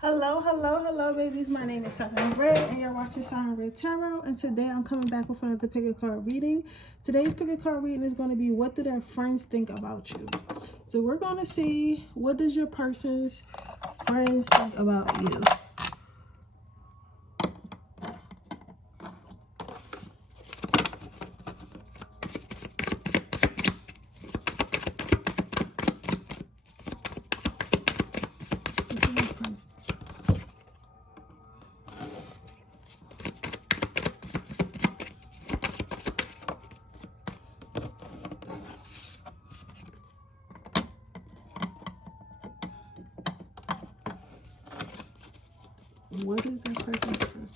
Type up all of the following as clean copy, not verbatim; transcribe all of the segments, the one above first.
Hello, babies. My name is Siren and you're watching Siren Tarot. And today I'm coming back with another pick a card reading. Today's pick a card reading is going to be, what do their friends think about you? So we're going to see, what does your person's friends think about you? What is that person's first?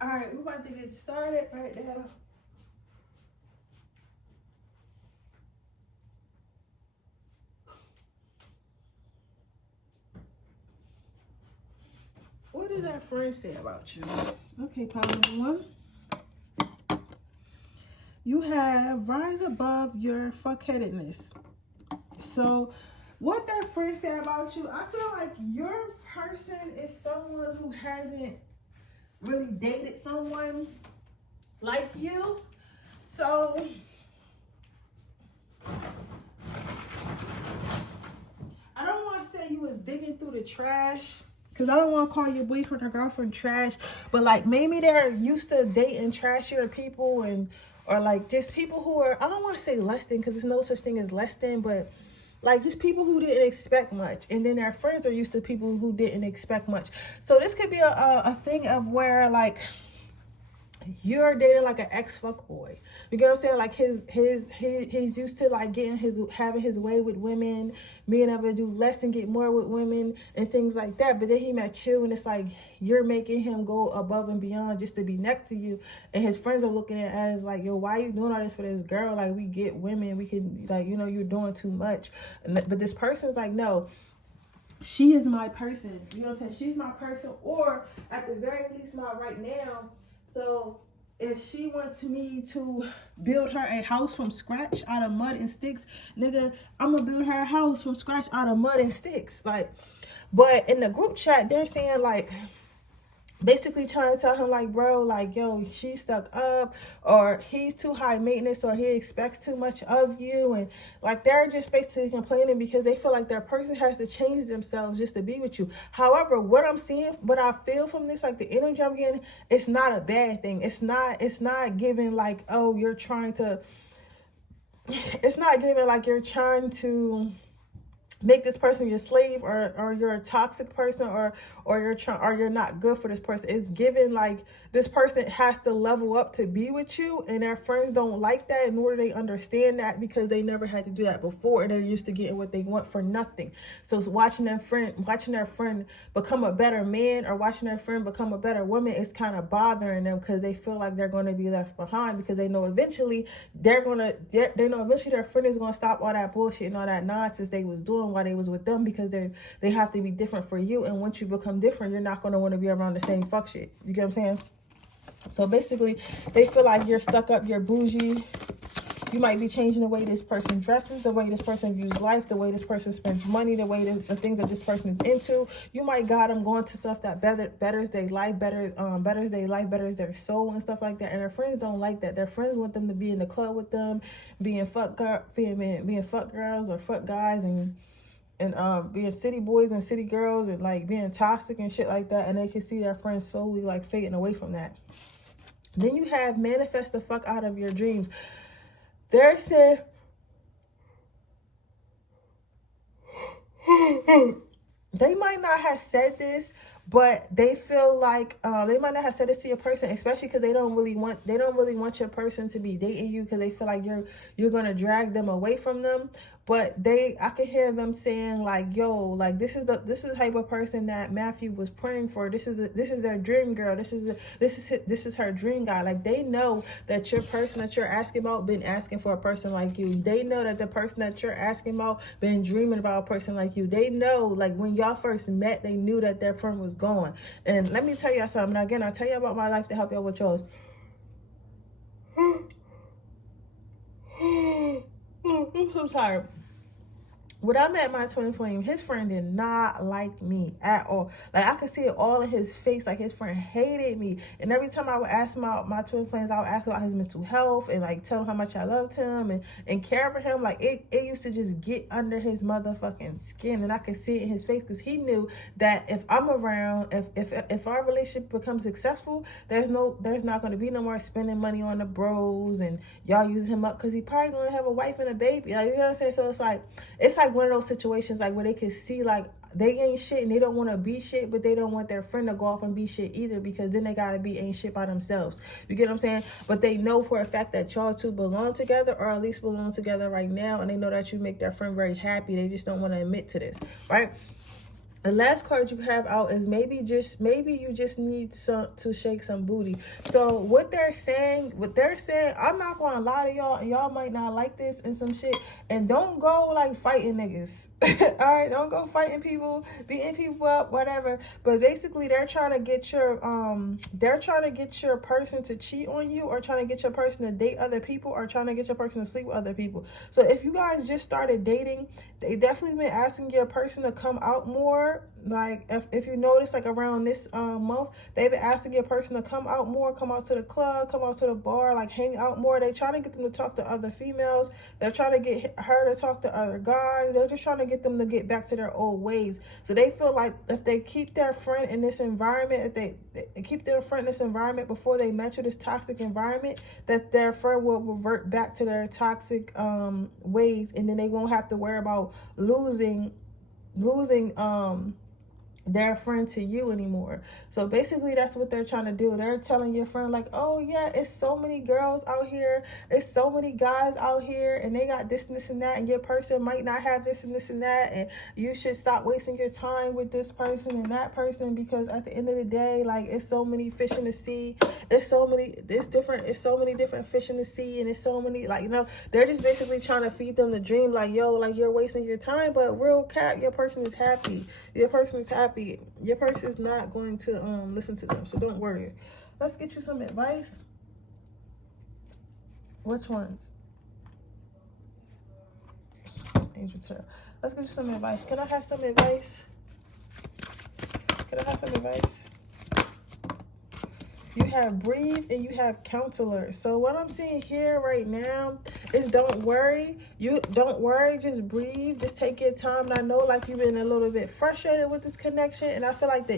All right, we're about to get started right now. What did our friends say about you? Okay, pile number one. You have rise above your fuckheadedness. So, what that friend said about you, I feel like your person is someone who hasn't really dated someone like you. So, I don't want to say you was digging through the trash, because I don't want to call your boyfriend or girlfriend trash, but like maybe they're used to dating trashier people, or like just people who are, I don't want to say less than, because there's no such thing as less than, but Like, just people who didn't expect much. And then their friends are used to people who didn't expect much. So this could be a thing of where, like, you're dating like an ex fuckboy. You get what I'm saying? Like he's used to like having his way with women, being able to do less and get more with women and things like that. But then he met you, and it's like you're making him go above and beyond just to be next to you. And his friends are looking at it as like, yo, why are you doing all this for this girl? Like, we get women, we can, like, you know, you're doing too much. But this person's like, no, she is my person. You know what I'm saying? She's my person, or at the very least, my right now. So if she wants me to build her a house from scratch out of mud and sticks, nigga, I'm gonna build her a house from scratch out of mud and sticks. Like, but in the group chat, they're saying like, basically trying to tell him like, bro, like, yo, she's stuck up, or he's too high maintenance, or he expects too much of you. And like, they're just basically complaining because they feel like their person has to change themselves just to be with you. However, what I'm seeing, what I feel from this, like the energy I'm getting, it's not a bad thing. It's not giving like, oh, you're trying to, it's not giving like you're trying to make this person your slave, or you're a toxic person, or you're not good for this person. It's given like this person has to level up to be with you, and their friends don't like that, nor do they understand that, because they never had to do that before, and they're used to getting what they want for nothing. So it's watching their friend become a better man, or watching their friend become a better woman, is kind of bothering them, because they feel like they're going to be left behind, because they know eventually their friend is going to stop all that bullshit and all that nonsense they was doing while they was with them, because they have to be different for you. And once you become different, you're not going to want to be around the same fuck shit. You get what I'm saying? So basically, they feel like you're stuck up, you're bougie. You might be changing the way this person dresses, the way this person views life, the way this person spends money, the way the things that this person is into. You might got them going to stuff that betters their life, betters their soul and stuff like that. And their friends don't like that. Their friends want them to be in the club with them, being fuck girls or fuck guys, and being city boys and city girls, and like being toxic and shit like that. And they can see their friends slowly like fading away from that. Then you have manifest the fuck out of your dreams. They're saying they might not have said this, but they feel like they might not have said this to your person, especially because they don't really want your person to be dating you, because they feel like you're gonna drag them away from them. But I can hear them saying like, yo, like this is the type of person that Matthew was praying for. This is their dream girl. This is her dream guy. Like, they know that your person that you're asking about been asking for a person like you. They know that the person that you're asking about been dreaming about a person like you. They know, like, when y'all first met, they knew that their friend was gone. And let me tell y'all something. Now, again, I'll tell you about my life to help y'all with yours. I'm so tired. When I met my twin flame, his friend did not like me at all. Like, I could see it all in his face. Like, his friend hated me. And every time I would ask him about my twin flames, I would ask about his mental health and like tell him how much I loved him and care for him. Like, it used to just get under his motherfucking skin. And I could see it in his face, because he knew that if I'm around, if our relationship becomes successful, there's not going to be no more spending money on the bros and y'all using him up, because he probably going to have a wife and a baby. Like, you know what I'm saying? So it's like one of those situations like where they can see like they ain't shit and they don't want to be shit, but they don't want their friend to go off and be shit either, because then they gotta be ain't shit by themselves. You get what I'm saying? But they know for a fact that y'all two belong together, or at least belong together right now, and they know that you make their friend very happy. They just don't want to admit to this, right? The last card you have out is maybe you just need to shake some booty. So what they're saying, I'm not gonna lie to y'all, and y'all might not like this and some shit. And don't go like fighting niggas. Alright, don't go fighting people, beating people up, whatever. But basically they're trying to get your person to cheat on you, or trying to get your person to date other people, or trying to get your person to sleep with other people. So if you guys just started dating, they definitely been asking your person to come out more. Like if you notice, like around this month, they've been asking your person to come out more, come out to the club, come out to the bar, like hang out more. They trying to get them to talk to other females. They're trying to get her to talk to other guys. They're just trying to get them to get back to their old ways. So they feel like if they keep their friend in this environment, if they keep their friend in this environment before they met you, this toxic environment, that their friend will revert back to their toxic ways, and then they won't have to worry about losing their friend to you anymore. So basically that's what they're trying to do. They're telling your friend like, oh yeah, it's so many girls out here, it's so many guys out here, and they got this and this and that, and your person might not have this and this and that, and you should stop wasting your time with this person and that person, because at the end of the day, like, it's so many fish in the sea. It's so many different fish in the sea, and it's so many, like, you know, they're just basically trying to feed them the dream, like, yo, like, you're wasting your time. But real cat, your person is happy. Your person is happy. Your person is not going to listen to them, so don't worry. Let's get you some advice. Which ones? Angel Tarot. Let's get you some advice. Can I have some advice? Can I have some advice? You have breathe and you have counselor. So what I'm seeing here right now is don't worry. Don't worry, just breathe. Just take your time. And I know, like, you've been a little bit frustrated with this connection, and I feel like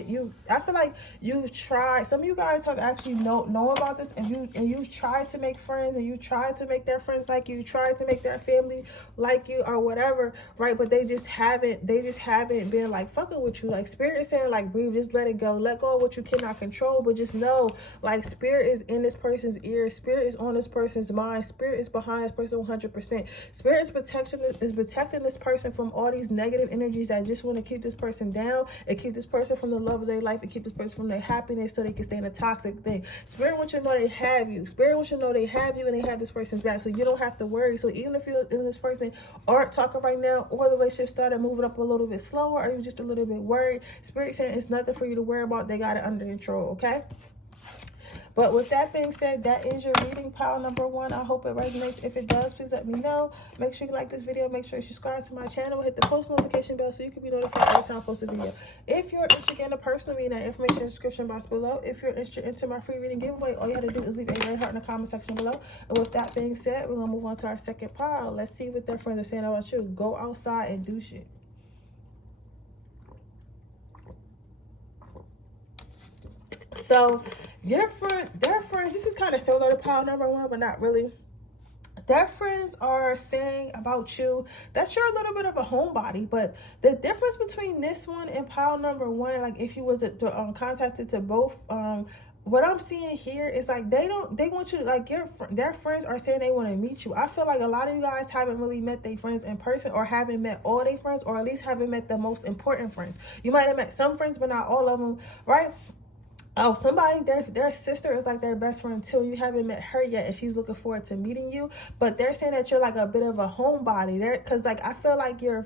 you've tried. Some of you guys have actually know about this, and you've tried to make friends, and you tried to make their friends like you, tried to make their family like you, or whatever, right? But they just haven't been like fucking with you. Like, spirit is saying, like, breathe, just let it go. Let go of what you cannot control, but just know, like, spirit is in this person's ear. Spirit is on this person's mind. Spirit is behind this person 100%. Spirit is protecting this person from all these negative energies that just want to keep this person down, and keep this person from the love of their life, and keep this person from their happiness, so they can stay in a toxic thing. Spirit wants you to know they have you. Spirit wants you to know they have you, and they have this person's back, so you don't have to worry. So even if you and this person aren't talking right now, or the relationship started moving up a little bit slower, or you're just a little bit worried, Spirit saying it's nothing for you to worry about. They got it under control, okay? But with that being said, that is your reading, pile number 1. I hope it resonates. If it does, please let me know. Make sure you like this video. Make sure you subscribe to my channel. Hit the post notification bell so you can be notified every time I post a video. If you're interested in a personal reading, that information in the description box below. If you're interested into my free reading giveaway, all you have to do is leave a red heart in the comment section below. And with that being said, we're going to move on to our second pile. Let's see what their friends are saying about you. Go outside and do shit. So their friends, this is kind of similar to pile number 1, but not really. Their friends are saying about you that you're a little bit of a homebody, but the difference between this one and pile number 1, like if you was contacted to both, what I'm seeing here is like they want you to, like, their friends are saying they want to meet you. I feel like a lot of you guys haven't really met their friends in person, or haven't met all their friends, or at least haven't met the most important friends. You might have met some friends, but not all of them, right? Oh, somebody, their sister is like their best friend too. You haven't met her yet, and she's looking forward to meeting you. But they're saying that you're like a bit of a homebody. Because like I feel like your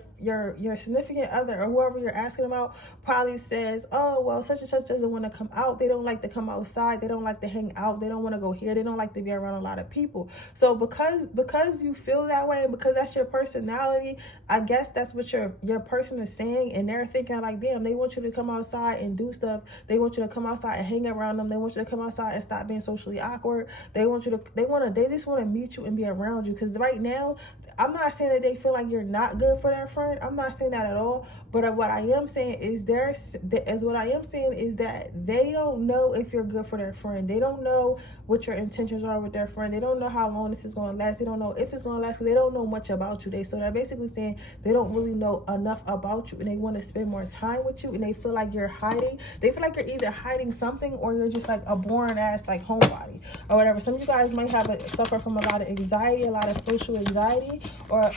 significant other, or whoever you're asking about, probably says, oh, well, such and such doesn't want to come out. They don't like to come outside. They don't like to hang out. They don't want to go here. They don't like to be around a lot of people. So because you feel that way, and because that's your personality, I guess that's what your person is saying, and they're thinking like, damn, they want you to come outside and do stuff. They want you to come outside and hang around them. They want you to come outside and stop being socially awkward. They just want to meet you and be around you. Because right now, I'm not saying that they feel like you're not good for their friend. I'm not saying that at all. But what I am saying is that they don't know if you're good for their friend. They don't know what your intentions are with their friend. They don't know how long this is going to last. They don't know if it's going to last. They don't know much about you. So they're basically saying they don't really know enough about you, and they want to spend more time with you, and they feel like you're hiding. They feel like you're either hiding something, or you're just like a boring ass like homebody or whatever. Some of you guys might suffer from a lot of anxiety, a lot of social anxiety, or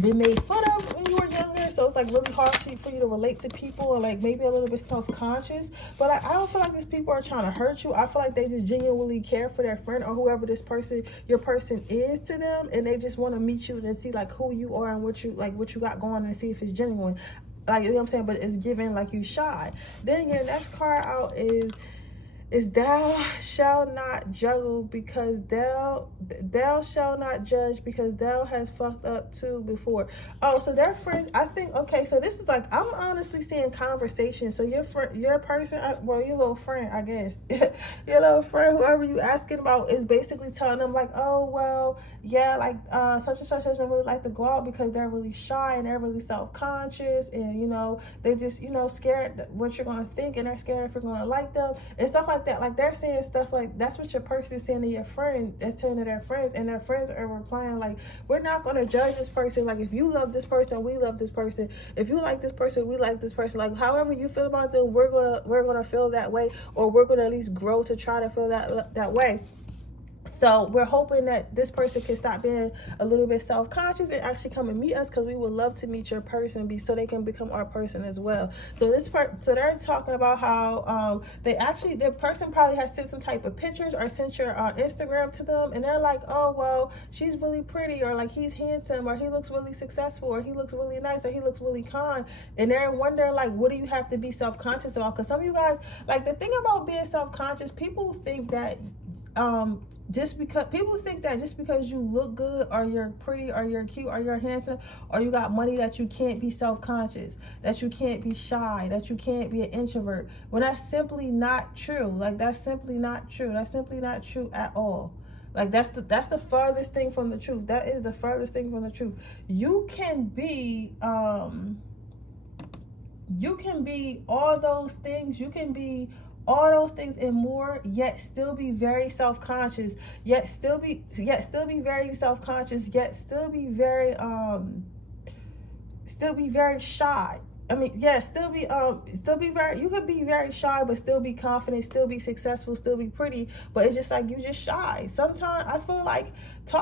been made fun of when you were younger, so it's like really hard for you to relate to people, and like maybe a little bit self-conscious. But I don't feel like these people are trying to hurt you. I feel like they just genuinely care for their friend, or whoever your person is to them, and they just want to meet you and see like who you are and what you got going, and see if it's genuine. Like, you know what I'm saying? But it's given like you shy. Then your next card out is is thou shall not juggle because thou shall not judge because thou has fucked up too before. Oh, so they're friends. I think, okay, so this is like, I'm honestly seeing conversation. So your friend, your person, well, your little friend, I guess, your little friend, whoever you asking about, is basically telling them like, oh, well, yeah, like such and such doesn't really like to go out because they're really shy and they're really self-conscious, and you know, they just, you know, scared what you're going to think, and they're scared if you're going to like them and stuff like that. Like, they're saying stuff like, that's what your person is saying to your friend, that's saying to their friends, and their friends are replying like, we're not going to judge this person. Like, if you love this person, we love this person. If you like this person, we like this person. Like, however you feel about them, we're gonna feel that way, or we're gonna at least grow to try to feel that way. So we're hoping that this person can stop being a little bit self-conscious and actually come and meet us, because we would love to meet your person, so they can become our person as well. So so they're talking about how their person probably has sent some type of pictures or sent your Instagram to them, and they're like, oh, well, she's really pretty, or like, he's handsome, or he looks really successful, or he looks really nice, or he looks really kind, and they're wondering like, what do you have to be self-conscious about? Because some of you guys, like, the thing about being self-conscious, people think that just because you look good, or you're pretty, or you're cute, or you're handsome, or you got money, that you can't be self-conscious, that you can't be shy, that you can't be an introvert, when that's simply not true. Like, that's simply not true. That's simply not true at all. Like, that's the furthest thing from the truth. That is the furthest thing from the truth. You can be all those things. You can be all those things and more, yet still be very self-conscious, yet still be very self-conscious, yet still be very shy. I mean, yeah, still be very, you could be very shy, but still be confident, still be successful, still be pretty, but it's just like, you just shy. Sometimes I feel like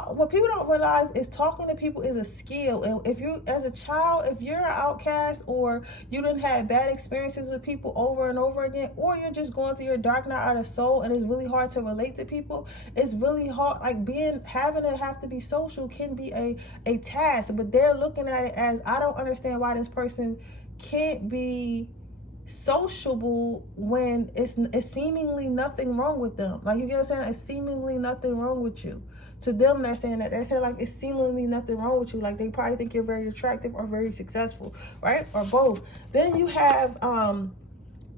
what people don't realize is talking to people is a skill. And if you, as a child, if you're an outcast, or you didn't have bad experiences with people over and over again, or you're just going through your dark night of the soul and it's really hard to relate to people, it's really hard. Like, having to have to be social can be a task, but they're looking at it as, I don't understand why this person can't be sociable when it's seemingly nothing wrong with them. Like, you get what I'm saying? It's seemingly nothing wrong with you. To them, they're saying like, it's seemingly nothing wrong with you. Like, they probably think you're very attractive or very successful, right? Or both. Then you have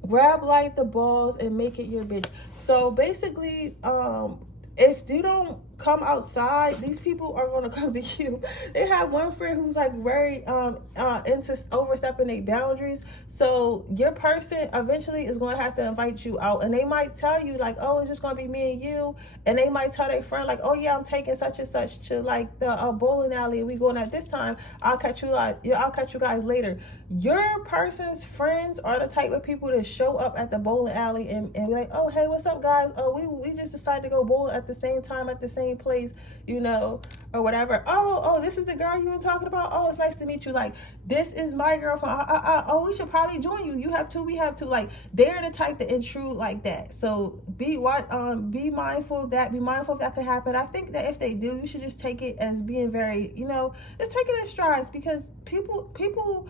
grab like the balls and make it your bitch. So basically, if you don't come outside, these people are going to come to you. They have one friend who's like very into overstepping their boundaries. So your person eventually is going to have to invite you out, and they might tell you like, oh, it's just going to be me and you, and they might tell their friend like, oh yeah, I'm taking such and such to like the bowling alley, and we going at this time. I'll catch you guys later. Your person's friends are the type of people that show up at the bowling alley and be like, oh, hey, what's up, guys? Oh, we just decided to go bowling at the same time at the same place, you know, or whatever. Oh, this is the girl you were talking about. Oh, it's nice to meet you. Like, this is my girlfriend. Oh, we should probably join you. You have two, we have two. Like, they're the type that intrude like that. So be mindful of that. Be mindful of that could happen. I think that if they do, you should just take it as being very, you know, just take it in strides, because people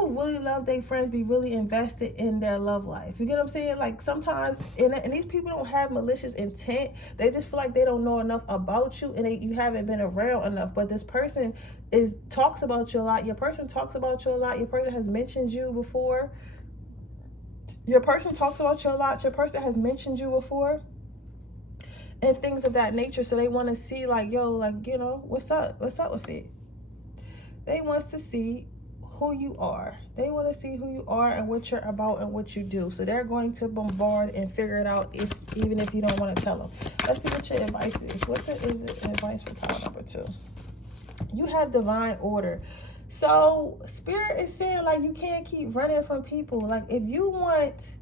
who really love their friends be really invested in their love life. You get what I'm saying? Like, sometimes, and these people don't have malicious intent. They just feel like they don't know enough about you, and you haven't been around enough. But this person talks about you a lot. Your person talks about you a lot. Your person has mentioned you before. Your person talks about you a lot. Your person has mentioned you before, and things of that nature. So they want to see like, yo, like, you know, what's up with it? They want to see who you are. They want to see who you are and what you're about and what you do. So they're going to bombard and figure it out, even if you don't want to tell them. Let's see what your advice is. What is it? Advice for pile number 2. You have divine order. So Spirit is saying like, you can't keep running from people. Like, if you want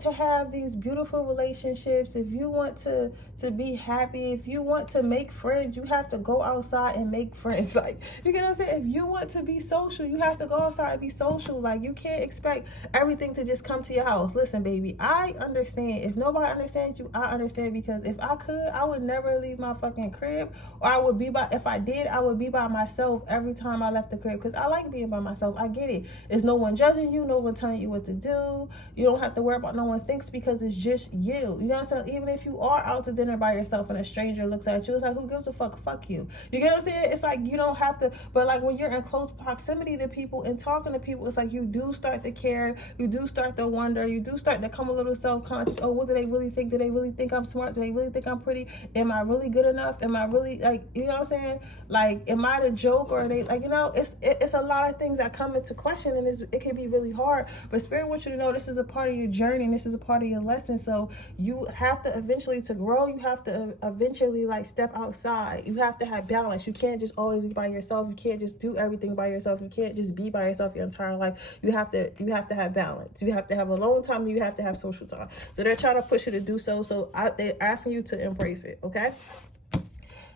to have these beautiful relationships, if you want to be happy, if you want to make friends, you have to go outside and make friends. Like, you get what I'm saying? If you want to be social, you have to go outside and be social. Like, you can't expect everything to just come to your house. Listen, baby, I understand. If nobody understands you, I understand, because if I could, I would never leave my fucking crib, or if I did, I would be by myself every time I left the crib, because I like being by myself. I get it. There's no one judging you, no one telling you what to do. You don't don't have to worry about no one thinks because it's just you. You know what I'm saying? Even if you are out to dinner by yourself and a stranger looks at you, it's like, who gives a fuck? Fuck you. You get what I'm saying? It's like you don't have to, but like when you're in close proximity to people and talking to people, it's like you do start to care, you do start to wonder, you do start to come a little self-conscious. Oh, what do they really think? Do they really think I'm smart? Do they really think I'm pretty? Am I really good enough? Am I really, like, you know what I'm saying? Like, am I the joke? Or are they, like, you know, it's a lot of things that come into question, and it can be really hard. But Spirit wants you to know this is a part of your journey, and this is a part of your lesson. So you have to eventually, to grow, you have to eventually like step outside. You have to have balance. You can't just always be by yourself. You can't just do everything by yourself. You can't just be by yourself your entire life. You have to have balance. You have to have alone time, and you have to have social time. So they're trying to push you to do so. So they're asking you to embrace it. Okay.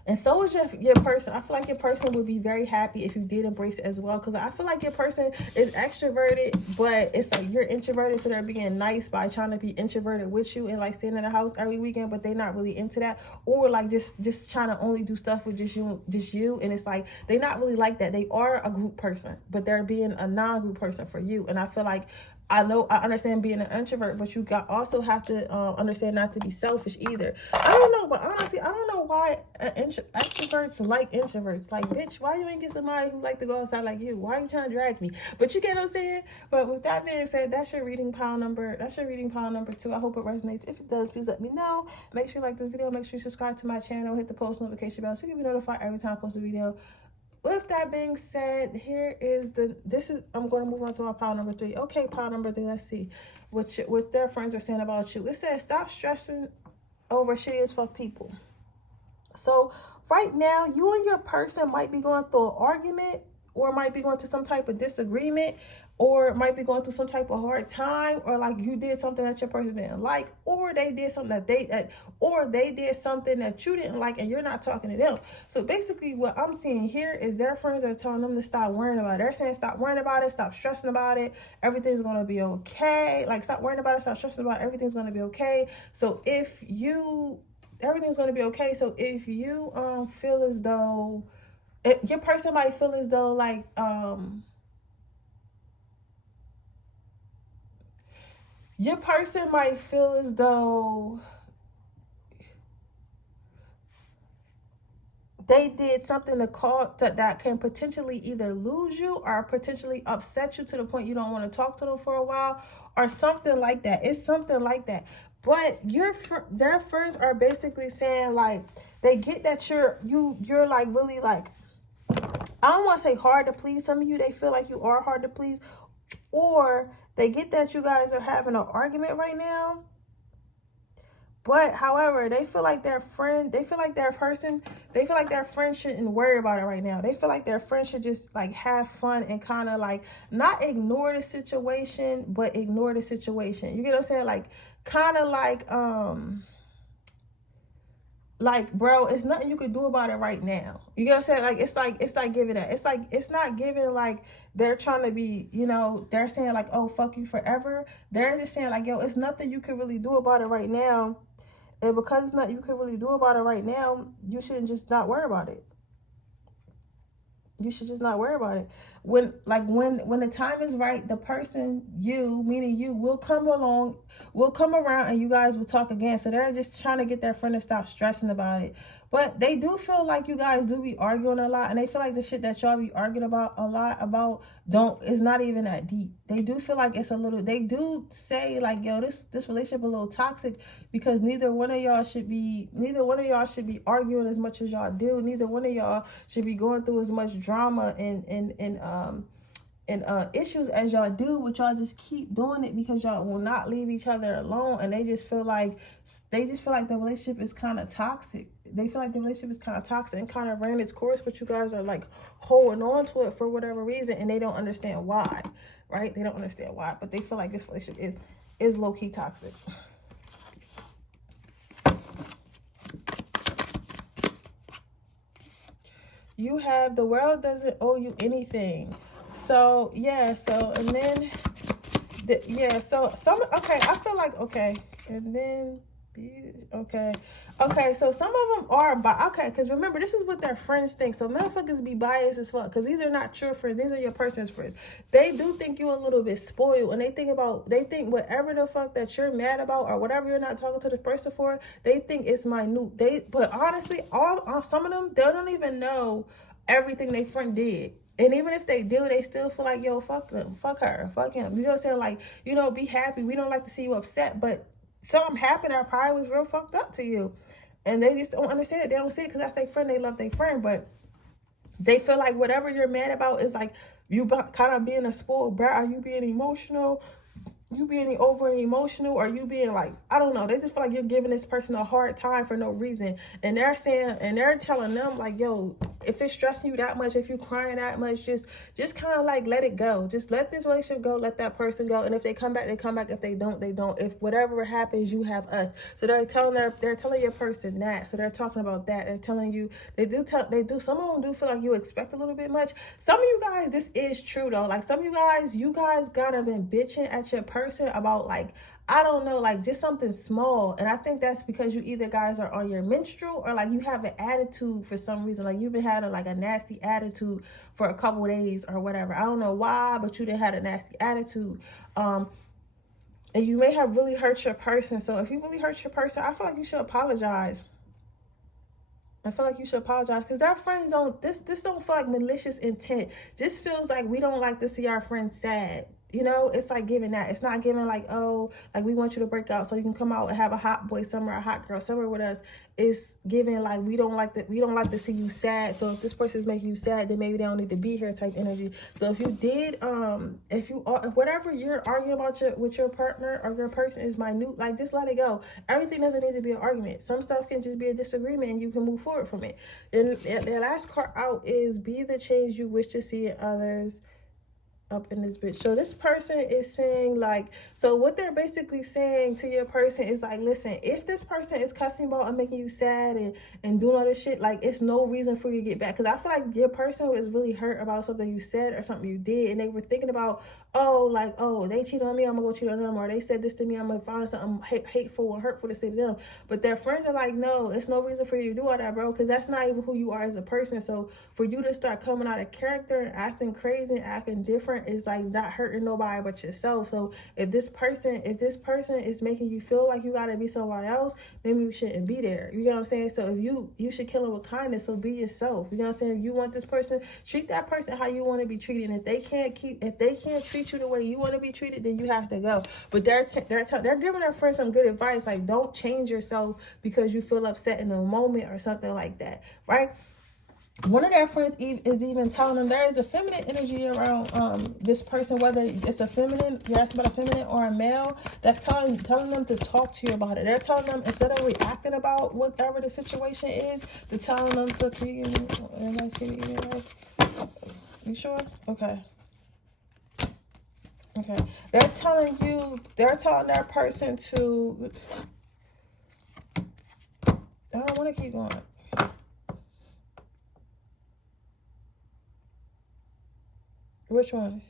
And so is your person. I feel like your person would be very happy if you did embrace it as well. Because I feel like your person is extroverted, but it's like you're introverted. So they're being nice by trying to be introverted with you and like staying in the house every weekend, but they're not really into that. Or like just trying to only do stuff with just you. And it's like, they're not really like that. They are a group person, but they're being a non-group person for you. And I feel like, I understand being an introvert, but you also have to understand not to be selfish either. I don't know, but honestly, I don't know why extroverts like introverts. Like, bitch, why you ain't get somebody who like to go outside like you? Why are you trying to drag me? But you get what I'm saying? But with that being said, that's your reading pile number. That's your reading pile number 2. I hope it resonates. If it does, please let me know. Make sure you like this video. Make sure you subscribe to my channel. Hit the post notification bell so you can be notified every time I post a video. With that being said, I'm going to move on to my pile number 3. Okay, pile number 3, let's see what their friends are saying about you. It says, stop stressing over shitty as fuck people. So right now, you and your person might be going through an argument, or might be going through some type of disagreement, or might be going through some type of hard time, or like you did something that your person didn't like, or they did something that they did something that you didn't like, and you're not talking to them. So basically what I'm seeing here is their friends are telling them to stop worrying about it. They're saying stop worrying about it, stop stressing about it, everything's going to be okay. Like, stop worrying about it, stop stressing about it, everything's going to be okay. So everything's going to be okay. So if you feel as though your person might feel as though like your person might feel as though they did something that can potentially either lose you or potentially upset you to the point you don't want to talk to them for a while, or something like that. It's something like that. But their friends are basically saying, like, they get that you're like really like, I don't want to say hard to please. Some of you, they feel like you are hard to please, or they get that you guys are having an argument right now. But however, they feel like their friend shouldn't worry about it right now. They feel like their friend should just like have fun and kind of like not ignore the situation, but ignore the situation. You get what I'm saying? Like, kind of like, bro, it's nothing you could do about it right now. You get what I'm saying? Like, it's like giving that. It's not giving like they're trying to be, you know, they're saying like, oh, fuck you forever. They're just saying like, yo, it's nothing you can really do about it right now. And because it's nothing you can really do about it right now, you shouldn't just not worry about it. You should just not worry about it. When the time is right, the person, meaning you, will come around and you guys will talk again. So they're just trying to get their friend to stop stressing about it. But they do feel like you guys do be arguing a lot, and they feel like the shit that y'all be arguing about a lot about is not even that deep. They do feel like it's a little, they do say like, yo, this relationship a little toxic because neither one of y'all should be arguing as much as y'all do. Neither one of y'all should be going through as much drama and issues as y'all do, but y'all just keep doing it because y'all will not leave each other alone, and they just feel like the relationship is kind of toxic. They feel like the relationship is kind of toxic and kind of ran its course, but you guys are like holding on to it for whatever reason, and they don't understand why, right? They don't understand why, but they feel like this relationship is low-key toxic. You have the world doesn't owe you anything. So, yeah, so, and then, I feel like, okay, and then Okay. Okay, so some of them are okay, because remember, this is what their friends think. So motherfuckers be biased as fuck, because these are not your friends. These are your person's friends. They do think you a little bit spoiled, and they think whatever the fuck that you're mad about or whatever you're not talking to this person for, they think it's minute. But honestly, all some of them, they don't even know everything their friend did. And even if they do, they still feel like, yo, fuck them, fuck her, fuck him. You know what I'm saying? Like, be happy. We don't like to see you upset, but something happened that probably was real fucked up to you. And they just don't understand it. They don't see it because that's their friend. They love their friend. But they feel like whatever you're mad about is like you kind of being a spoiled brat. Are you being emotional? You being over emotional, or you being like, I don't know, they just feel like you're giving this person a hard time for no reason. And they're telling them like, yo, if it's stressing you that much, if you're crying that much, just kind of like let it go. Just let this relationship go, let that person go. And if they come back, they come back. If they don't, they don't. If whatever happens, you have us. So they're telling your person that. So they're talking about that. They're telling you, some of them do feel like you expect a little bit much. Some of you guys, this is true though. Like some of you guys gotta been bitching at your person about like, I don't know, like just something small. And I think that's because you either guys are on your menstrual or like you have an attitude for some reason. Like you've been having like a nasty attitude for a couple days or whatever. I don't know why, but you done had a nasty attitude. And you may have really hurt your person. So if you really hurt your person, I feel like you should apologize. Because our friends this don't feel like malicious intent. Just feels like we don't like to see our friends sad. It's like giving that. It's not giving like, oh, like we want you to break out so you can come out and have a hot boy summer, a hot girl summer with us. It's giving like we don't like to see you sad. So if this person is making you sad, then maybe they don't need to be here type energy. So if you did, if whatever you're arguing about with your partner or your person is minute, like just let it go. Everything doesn't need to be an argument. Some stuff can just be a disagreement and you can move forward from it. And the last card out is be the change you wish to see in others. Up in this bitch. So this person is saying like, so what they're basically saying to your person is like, listen, if this person is cussing about and making you sad and doing all this shit, like it's no reason for you to get back. Because I feel like your person was really hurt about something you said or something you did, and they were thinking about, they cheated on me, I'm gonna go cheat on them, or they said this to me, I'm gonna find something hateful and hurtful to say to them. But their friends are like, no, it's no reason for you to do all that, bro, because that's not even who you are as a person. So for you to start coming out of character and acting crazy and acting different is like not hurting nobody but yourself. So if this person is making you feel like you gotta be somebody else, maybe you shouldn't be there. You know what I'm saying? So if you should kill them with kindness. So be yourself. You know what I'm saying? If you want this person, treat that person how you want to be treated. And if they can't treat you the way you want to be treated, then you have to go. But they're giving their friend some good advice, like don't change yourself because you feel upset in a moment or something like that, right? One of their friends is even telling them there is a feminine energy around this person, whether it's a feminine, you're asking about a feminine or a male, that's telling them to talk to you about it. They're telling them, instead of reacting about whatever the situation is, they're telling them to, you sure? Okay. They're telling their person to, I don't want to keep going. Which one?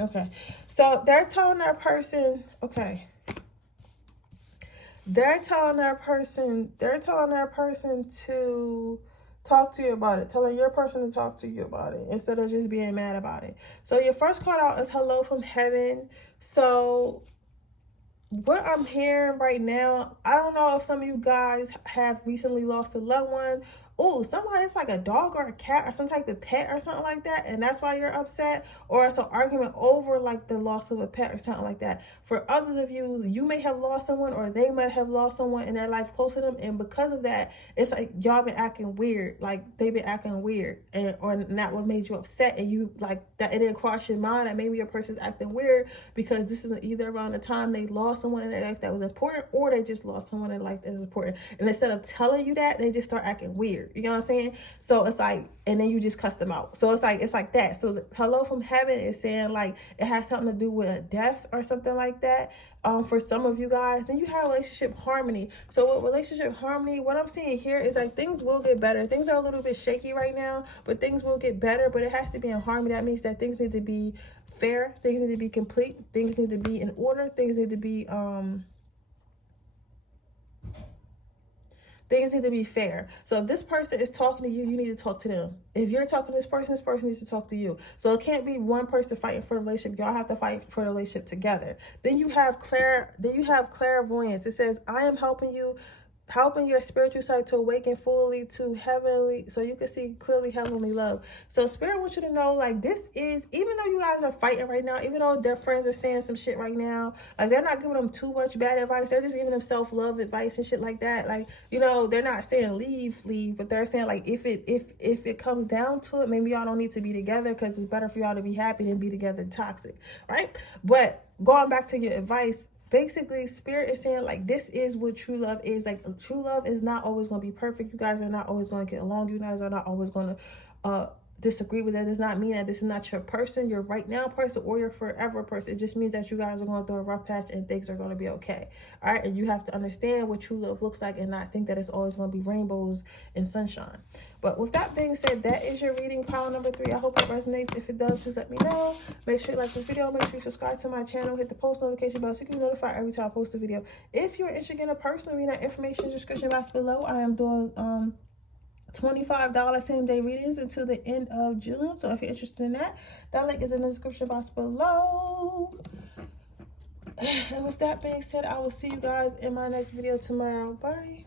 Okay. So they're telling their person, okay. They're telling their person to talk to you about it. Telling your person to talk to you about it instead of just being mad about it. So your first card out is hello from heaven. So what I'm hearing right now, I don't know if some of you guys have recently lost a loved one. Oh, somebody, it's like a dog or a cat or some type of pet or something like that, and that's why you're upset. Or it's an argument over like the loss of a pet or something like that. For others of you, you may have lost someone or they might have lost someone in their life close to them, and because of that, it's like y'all been acting weird. Like they've been acting weird, or not what made you upset, and you like that it didn't cross your mind that maybe your person's acting weird because this is either around the time they lost someone in their life that was important, or they just lost someone in their life that was important. And instead of telling you that, they just start acting weird. weird. You know what I'm saying? So it's like, and then you just cuss them out. So it's like that. So the hello from heaven is saying like it has something to do with a death or something like that. For some of you guys, then you have relationship harmony. So with relationship harmony, what I'm seeing here is like things will get better. Things are a little bit shaky right now, but things will get better. But it has to be in harmony. That means that things need to be fair. Things need to be complete. Things need to be in order. Things need to be things need to be fair. So if this person is talking to you, you need to talk to them. If you're talking to this person needs to talk to you. So it can't be one person fighting for a relationship. Y'all have to fight for the relationship together. Then you have clairvoyance. It says, I am helping your spiritual side to awaken fully to heavenly, so you can see clearly heavenly love. So spirit wants you to know, like, this is, even though you guys are fighting right now, even though their friends are saying some shit right now, like, they're not giving them too much bad advice, they're just giving them self-love advice and shit like that. Like, you know, they're not saying leave, but they're saying like, if it comes down to it, maybe y'all don't need to be together, because it's better for y'all to be happy than be together toxic, right? But going back to your advice, basically spirit is saying like, this is what true love is. Like, true love is not always going to be perfect. You guys are not always going to get along. You guys are not always going to disagree with that. Does not mean that this is not your person, your right now person, or your forever person. It just means that you guys are going through a rough patch and things are going to be okay. All right. And you have to understand what true love looks like and not think that it's always going to be rainbows and sunshine. But with that being said, that is your reading, pile number 3. I hope it resonates. If it does, please let me know. Make sure you like this video. Make sure you subscribe to my channel. Hit the post notification bell so you can be notified every time I post a video. If you're interested in a personal reading, that information in the description box below. I am doing $25 same-day readings until the end of June. So if you're interested in that, that link is in the description box below. And with that being said, I will see you guys in my next video tomorrow. Bye.